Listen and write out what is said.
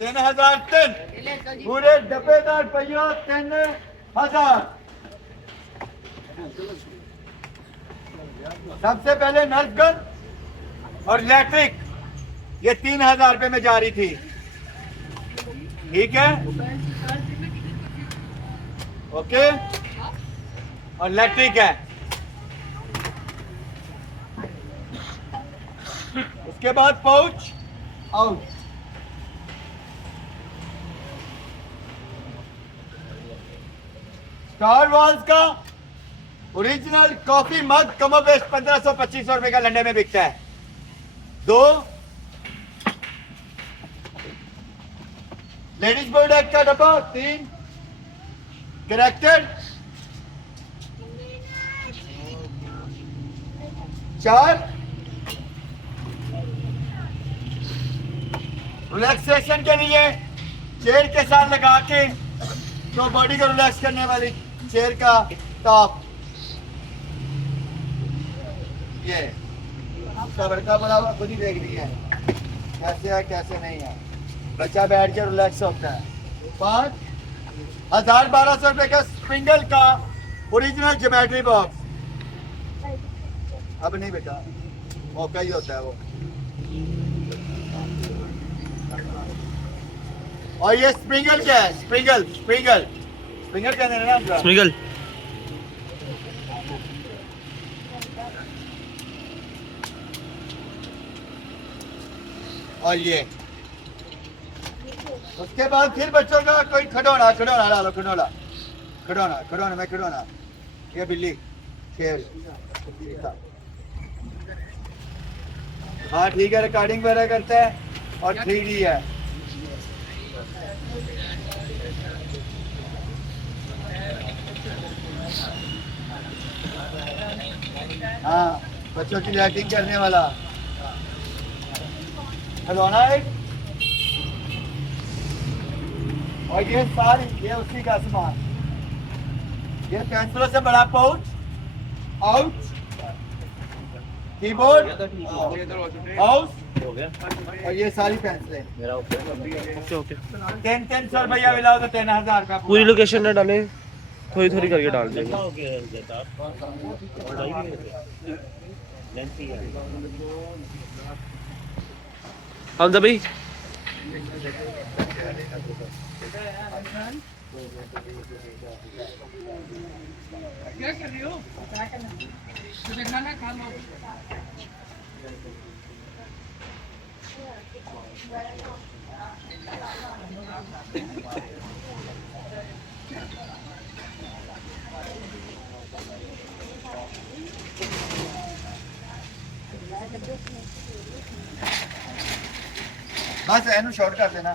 3003 पूरे डब्बेदार पहियों 3000। सबसे पहले नलगन और इलेक्ट्रिक ये 3000 रुपए में जा रही थी, ठीक है, ओके। और इलेक्ट्रिक है। उसके बाद पाउच आउट। स्टार वॉल्स का ओरिजिनल कॉफी मग कमो बेस्ट 1500-2500 रुपए का लंडे में बिकता है। 2 लेडीज प्रोडक्ट का डब्बा, 3 कैरेक्टर, 4 रिलैक्सेशन के लिए चेयर के साथ लगा के तो बॉडी को रिलैक्स करने वाली चेयर का टॉप, ये आपका बड़का बड़ा हुआ खुद ही देख लिया है कैसे है कैसे नहीं है, बच्चा बैठ के रिलैक्स होता है। 5,1200 रुपए का स्प्रिंगल का ओरिजिनल ज्योमेट्री बॉक्स। अब नहीं बेटा, मौका ही होता है वो। और ये स्प्रिंगल क्या है? स्प्रिंगल स्प्रिंगल स्प्रिंगल क्या है ना? स्प्रिंगल। और ये उसके बाद फिर बच्चों का कोई खिलौना, खिलौना डालो, खिलौना खिलौना खिलौना में खिलौना, ये बिल्ली, शेर, हाँ ठीक है, रिकॉर्डिंग वगैरह करता है और 3D है। हाँ बच्चों की लाइटिंग करने वाला खिलौना है। और ये सारी ये उसी का सामान, ये पेंसिलों से बड़ा पाउच आउट, कीबोर्ड माउस और ये सारी पेंसिलें। ओके 300 रुपया मिला तो 3000 का पूरी लोकेशन ना डाले, थोड़ी थोड़ी करके डाल देंगे। हमजा भाई क्या कर रही हो? खाना खा लो। बस एनु शॉर्ट कर देना।